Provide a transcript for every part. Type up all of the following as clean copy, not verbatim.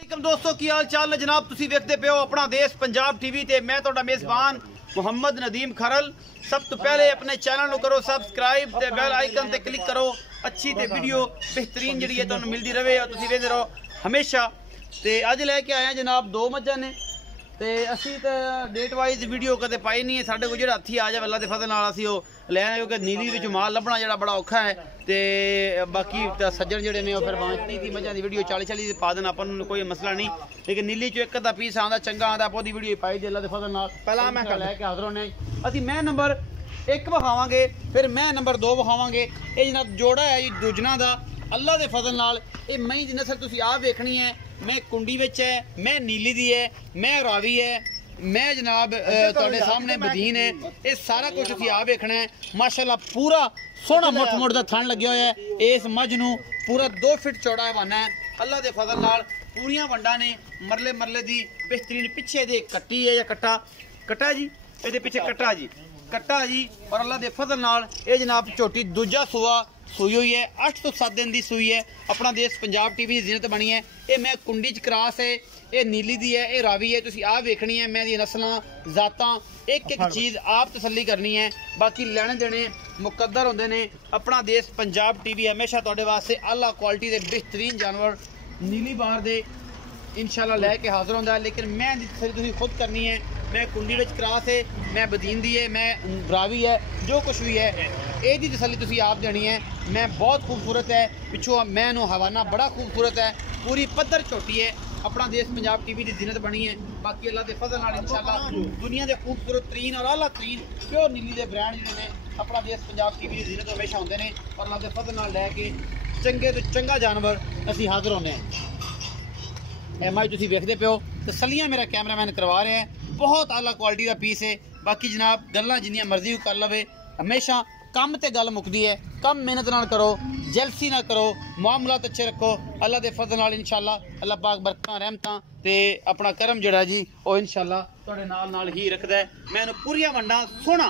दोस्तों की हाल चाल ने जनाब तुसी देखते पे हो अपना देश पंजाब टीवी ते मैं तुहाडा मेज़बान मुहम्मद नदीम खरल। सब तो पहले अपने चैनल करो सब्सक्राइब ते बेल आइकन ते क्लिक करो। अच्छी ते वीडियो बेहतरीन जी तुहानू मिलती रहे और तुसी वेखदे रहो हमेशा। ते अज लैके आए जनाब दो मज्झां ने ते असी तो डेट वाइज वीडियो कदे पाई नहीं है। साढ़े को जो हथी आ जाए अल्लाह के फजल नाल असी लै आए क्योंकि नीली विच माल लभना जो बड़ा औखा है। तो बाकी सज्जन जोड़े ने फिर 30 मझां की वीडियो 40 पा देना अपन कोई मसला नहीं, लेकिन नीली चो एक अद्धा पीस आंदा चंगा आंदा आपकी वीडियो पाई जे अल्लाह के फजल नाल। पहला मैं लैके हाजिर होने असी मैं नंबर 1 विखावांगे फिर मैं नंबर 2 विखावांगे। ये जनाब जोड़ा है जी दुजना का अल्लाह के फजल नाल। ये मई की नस्ल तुसी आप वेखनी है। मैं कुंडी विच है, मैं नीली दी है, मैं रावी है, मैं जनाब तुहाडे सामने बदीन है। ये सारा कुछ तुसी आप वेखना है। माशाअल्लाह पूरा सोहना मुठ मुठ दा थन लग्या होया है। इस मझ नूं पूरा 2 फीट चौड़ा हवाना है अल्लाह के फजल नाल। पूरियां वंडा ने मरले मरले दी बेहतरीन। पिछे दे कट्टी है या कट्टा कट्टा जी, ये पिछे कट्टा जी कट्टा जी। और अल्लाह के फजल नाल ये जनाब झोटी दूजा सूआ सूई हुई है। 8 तो 7 दिन की सूई है। अपना देश पंजाब टीवी की जीनत बनी है। ये मैं कुंडी च क्रास है, ये नीली दी है, ये रावी है। तुसी आप वेखनी है। मैं दी नस्लां जातां एक एक चीज़ आप तसल्ली करनी है। बाकी लैने देने मुकद्दर होंदे ने। अपना देश पंजाब टीवी हमेशा तुहाडे वास्ते आला क्वालिटी के बेहतरीन जानवर नीली बार दे इंशाल्लाह लैके हाजिर होंदा है। लेकिन मैं दी तसल्ली तुसी खुद करनी है। मैं कुंडी विच क्रास है, मैं बदीन दी है, मैं रावी है, जो कुछ भी है ये दी तसल्ली तुसी आप देनी है। मैं बहुत खूबसूरत है, पिछों मैं हवाना बड़ा खूबसूरत है। पूरी पद्धर झोटी है। अपना देश पंजाब टीवी की जीनत बनी है। बाकी अल्लाह के फजल नाल इंशाल्लाह दुनिया के खूबसूरत तरीन और आला तरीन प्योर नीली के ब्रांड जिहड़े ने अपना देश पंजाब टीवी की जीनत हमेशा होंदे ने। और अल्लाह के फजल नाल लैके चंगे तो चंगा जानवर असी हाजिर होने हैं। एम आई तुसी वेखदे पे हो तसल्लियां मेरा कैमरामैन करवा रहे हैं। बहुत आला क्वालिटी का पीस है। बाकी जनाब गल्लां जिन्नियां मर्जी कर लवे हमेशा कम ते गल मुकदी है। कम मेहनत नाल करो, जलसी ना करो, मामलात अच्छे रखो। अल्लाह के फजल नाल इंशाल्लाह अल्लाह पाक बरकतां रहमतां ते अपना करम जिहड़ा जी वो इंशाल्लाह तुहाडे नाल ही रखदा है। मैनूं पूरियां वंडां सोहना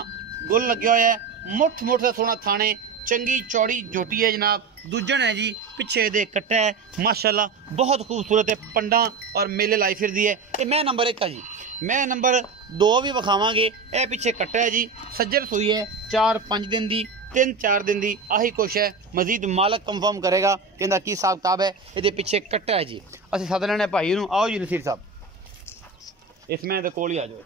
गुल लग्या होया है। मुठ मुठ दा सोहना थाने चंगी चौड़ी झोटी है जनाब। दूजन है जी पिछे दे कट्टा है माशाल्लाह बहुत खूबसूरत है। पंडा और मेले लाई फिरदी है। ये मैं नंबर 1 है जी। मैं नंबर 2 भी विखावांगे। यह पिछे कट्टा है जी सज्जर सूई है 4-5 दिन की 3-4 दिन की आही कुछ है। मजीद मालक कंफर्म करेगा कहता की हिसाब किताब है। ये पिछे कट्टा है जी। असं सद लेने भाई नूं। आओ जी नसीर साहब इसमें तो कोल ही आ जाओ।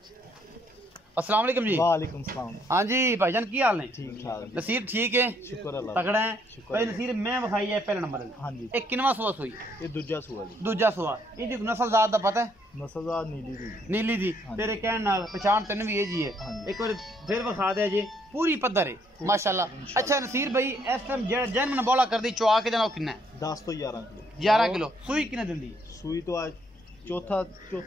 अस्सलाम वालेकुम जी। वालेकुम सलाम। हाँ जी भाईजान की हाल ने? ठीक ठाक नसीर ठीक है शुक्र अल्लाह तगड़ा है भाई। नसीर मैं विखाई है पहले नंबर। हाँ जी एक किनवा सुआ सुई? ये दूजा सूआ जी। दूजा सुआ। इहदी नस्ल जात दा पता है? नस्लदार नीली दी। नीली दी तेरे कहण नाल पहचान तैनूं भी ये जी है। एक बार फिर विखा दे जी पूरी पद्धर है माशाल्लाह। अच्छा नसीर भाई इस टाइम जैन मन बौला कर दी चुआ के देना किन्ना है? 10 तो 11 किलो। 11 किलो। सूई किन्ने दिन दी? सूई तो आज चौथा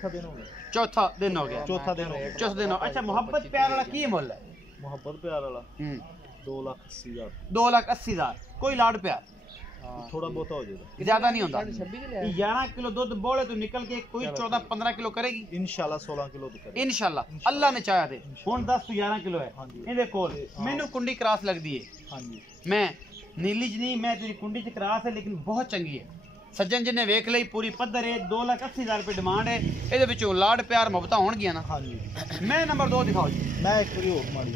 दिन हो गया। चौथा दिन हो गया। चौथा दिन हो गया। चौथा दिन हो। अच्छा मोहब्बत प्यार वाला की मुल है? मोहब्बत प्यार वाला 2,80,000। 2,80,000। कोई लाड प्यार थोड़ा बहुत हो जाएगा, ज्यादा नहीं होता। 11 किलो दूध बोले तो निकल के कोई 14-15 किलो करेगी इंशाल्लाह। 16 किलो तो करेगी इंशाल्लाह अल्लाह ने चाहा थे। हुण 10 तो 11 किलो है इहदे कोल। मैनू कुंडी क्रॉस लगदी है। हाँ जी मैं नीली च नहीं, मैं तेरी कुंडी च क्रॉस है लेकिन बहुत चंगी है। सज्जन जिन्हें वेख लई पूरी पद्धर है। 2,80,000 रुपये डिमांड है। ये विचों लाड प्यार मुहब्बत होणगियां ना। हाँ जी मैं नंबर 2 दिखाओ जी। मैं एक बारी और मारी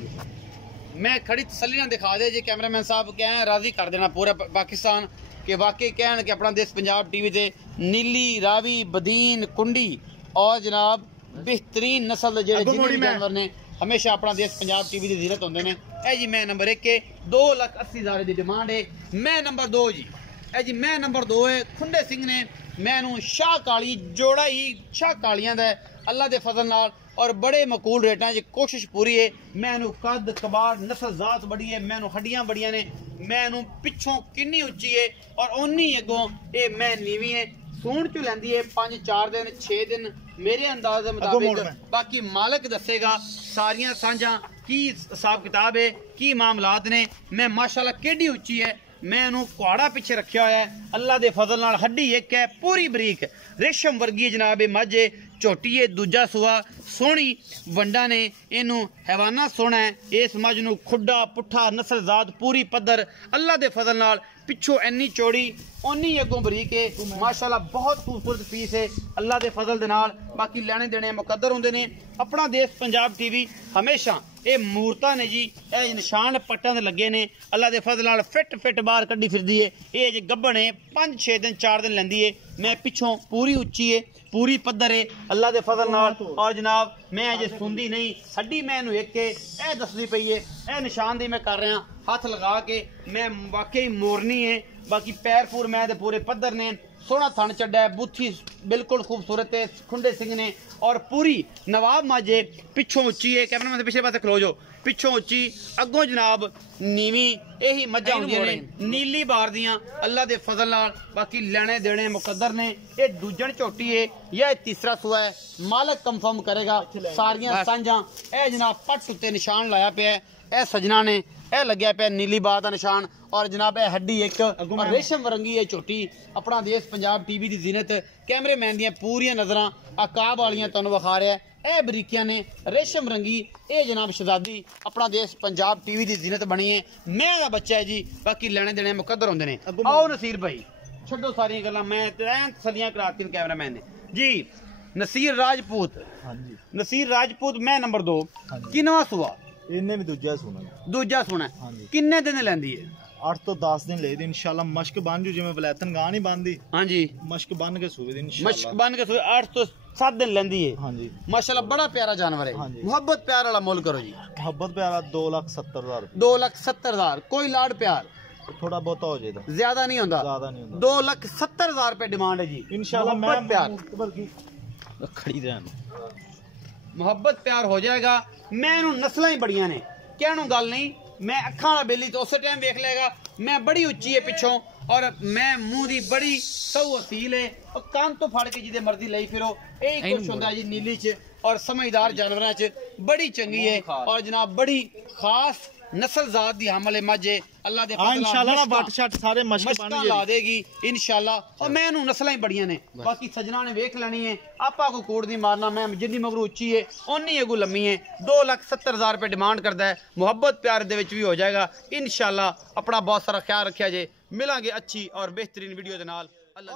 मैं खड़ी तसल्ली ना दिखा दे जी कैमरामैन साहब कहें राजी कर देना पूरा पाकिस्तान के वाकई कहन कि अपना देश पंजाब टीवी से नीली रावी बदीन कुंडी और जनाब बेहतरीन नस्ल के जितने जानवर ने हमेशा अपना देश पंजाब टीवी की जीरत होंगे ने। ए जी मैं नंबर 1 है 2,80,000 की डिमांड है। मैं नंबर 2 जी। ए जी मैं नंबर 2 है खुंडे सिंह ने मैनू शाह काली जोड़ा ही शाह कालियां दा अल्लाह के फजल नाल और बड़े मकूल रेटा कोशिश पूरी है। मैनू कद कबाड़ नस्ल जात बड़ी है। मैनू हड्डियां बड़ियां ने। मैनू पिछों किन्नी उच्ची है और उन्नी अगों ये मैं नीवी है। सूण चो लैंदी है 5-4 दिन 6 दिन मेरे अंदाज के मुताबिक। बाकी मालक दसेगा सारियां सांझा की हिसाब किताब है की मामलात ने। मैं माशाल्लाह केडी उच्ची है। मैं कुहाड़ा पिछे रखा हुआ है अल्लाह के फजल नाल। हड्डी एक है पूरी बरीक रेशम वर्गी जनाब मझ झोटी है। दूजा सुआ सोहनी वंडा ने इनू हैवाना सोना है। इस मझ नू खुड्डा पुट्ठा नस्ल जात पूरी पद्धर अल्लाह के फजल नाल पिछों इन्नी चौड़ी उन्नी अगों बरीक है माशाल्लाह बहुत खूबसूरत पीस है अल्लाह के फजल दे नाल बाकी लेने देने मुकद्दर होंदे ने अपना देश पंजाब टीवी हमेशा ये मूरतां ने जी ये निशान पट्टां दे लगे ने अल्लाह के फजल नाल फिट बाहर कड्डी फिरदी है ये जे गब्बन है 5-6 दिन 4 दिन लैंदी है मैं पिछों पूरी उच्ची है पूरी पद्धर है अल्लाह के फजल नाल और जनाब मैं अजे सुनदी नहीं हड्डी मैं इहनूं वेख के ए दसदी पई है ए निशान दी मैं कर रहा हाथ लगा के मैं वाकई मोरनी है बाकी पैर पूर मैं दे पूरे पद्धर ने सोहना थन चड्डा है बुथी बिल्कुल खूबसूरत है खुंडे सिंह ने और पूरी नवाब माजे पिछों उच्ची है कैमरा मैन पिछले पासे खलो जो पिछों उच्ची अगों जनाब नीवी यही मज्जा होंदियां ने नीली बार दियां अल्लाह दे फजल नाल बाकी लेने देने मुकद्दर ने ये दूजन झोटी है या तीसरा सुआ है मालक कंफर्म करेगा सारियां सांझां ए जनाब पट उत्ते निशान लाया पिया ए सजना ने ए लग्या पिया नीली बार दा निशान और जनाब ए हड्डी एक और रेशम वरंगी है झोटी अपना देश पंजाब टीवी दी जीनत कैमरे मैन दियां पूरियां नजरां अकाब वालियां तुहानूं विखा रहा है ए बरीकियां ने रेशम रंगी ए जनाब शहजादी अपना देश पंजाब टीवी दी जीनत बनी है मैं दा बच्चा है जी बाकी लेने देने मुकद्दर होंदे ने आओ नसीर भाई छड्डो सारियां गल्लां मैं ऐन तसल्लियां कराती कैमरा मैन ने जी नसीर राजपूत हाँ जी नसीर राजपूत मैं नंबर 2 किनवा सुआ इन्हें भी दूजा सुना दूजा सुना हाँ जी किन्ने दिन लैंदी है 8 तो 10 दिन ले दी इंशाल्लाह मश्क बन जू जिवें वलैतन गां नहीं बनदी हाँ जी मश्क बन के सूवे दी मश्क इंशाल्लाह बन के 8 तो 7 दिन लेंदी है हाँ जी माशाल्लाह बड़ा प्यारा जानवर है हाँ जी। मोहब्बत प्यार वाला मोल करो जी मोहब्बत प्यारा 2,70,000 2,70,000 कोई लाड प्यार थोड़ा बहुत हो जाएगा ज्यादा नहीं होता ज्यादा नहीं होता 2,70,000 रुपए डिमांड है जी इंशाल्लाह मैं मोहब्बत प्यार खड़ी रहन मोहब्बत प्यार हो जाएगा मैं इनू नस्लां ही बड़ियां ने कहणों गल नहीं मैं अखां वाला बेली तो उस टाइम वेख लेगा मैं बड़ी उच्ची है पिछों और मैं मुंह दी बड़ी सऊ असील है और कान तो फाड़ के जिदे मर्जी लई फिरो यही कुछ होंदा जी नीली च और समझदार जानवरां च बड़ी चंगी है और जनाब बड़ी खास नस्ल जात दी हमल है मजे अल्लाह दे फजल इंशाल्लाह ना बट शट सारे मश्क बन ला देगी इंशाल्लाह और मैं इनू नस्लां ही बड़ियां ने बाकी सजना ने वेख लेनी है आपा को कोड़ दी मारना मैं जिन्नी मगरू उच्ची है उन्नी अगू लम्मी है 2,70,000 रुपए डिमांड करता है मोहब्बत प्यार दे विच भी हो जाएगा इंशाल्लाह अपना बहुत सारा ख्याल रखिया जे मिलांगे अच्छी और बेहतरीन वीडियो दे नाल अल्लाह